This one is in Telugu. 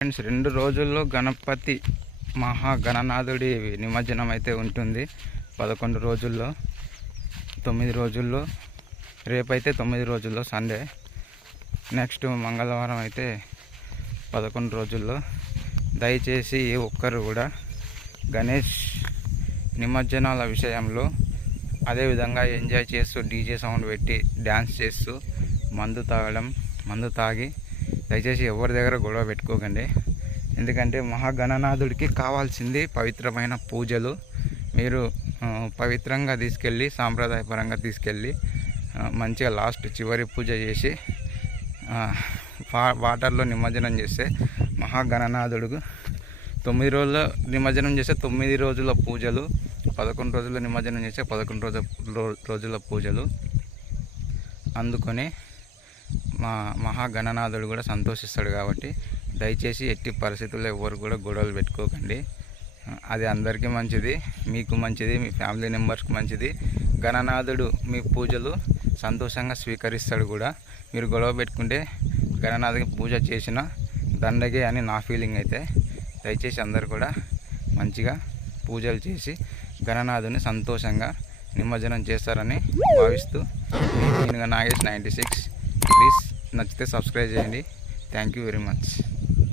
ఫ్రెండ్స్ రెండు రోజుల్లో గణపతి మహా గణనాథుడి నిమజ్జనం అయితే ఉంటుంది. పదకొండు రోజుల్లో తొమ్మిది రోజుల్లో రేపైతే తొమ్మిది రోజుల్లో సండే. నెక్స్ట్ మంగళవారం అయితే పదకొండు రోజుల్లో. దయచేసి ఏ ఒక్కరు కూడా గణేష్ నిమజ్జనాల విషయంలో అదేవిధంగా ఎంజాయ్ చేస్తూ డీజే సౌండ్ పెట్టి డ్యాన్స్ చేస్తూ మందు తాగడం మందు తాగి దయచేసి ఎవరి దగ్గర గొడవ పెట్టుకోకండి. ఎందుకంటే మహాగణనాథుడికి కావాల్సింది పవిత్రమైన పూజలు. మీరు పవిత్రంగా తీసుకెళ్ళి సాంప్రదాయపరంగా తీసుకెళ్ళి మంచిగా లాస్ట్ చివరి పూజ చేసి వా- వాటర్లో నిమజ్జనం చేస్తే మహాగణనాథుడు తొమ్మిది రోజుల నిమజ్జనం చేస్తే తొమ్మిది రోజుల పూజలు పదకొండు రోజుల నిమజ్జనం చేస్తే పదకొండు రోజుల రో- రోజుల పూజలు. అందుకొని మా మహాగణనాథుడు కూడా సంతోషిస్తాడు కాబట్టి దయచేసి ఎట్టి పరిస్థితుల్లో ఎవరు కూడా గొడవలు పెట్టుకోకండి. అది అందరికీ మంచిది మీకు మంచిది మీ ఫ్యామిలీ మెంబర్స్కి మంచిది. గణనాథుడు మీ పూజలు సంతోషంగా స్వీకరిస్తాడు కూడా. మీరు గొడవ పెట్టుకుంటే గణనాథుడికి పూజ చేసిన దండగే అని నా ఫీలింగ్ అయితే దయచేసి అందరు కూడా మంచిగా పూజలు చేసి గణనాథుని సంతోషంగా నిమజ్జనం చేస్తారని భావిస్తూ నేను నాగేష్ నైంటీ సిక్స్. ప్లీజ్ నచ్చితే సబ్స్క్రైబ్ చేయండి. Thank you very much.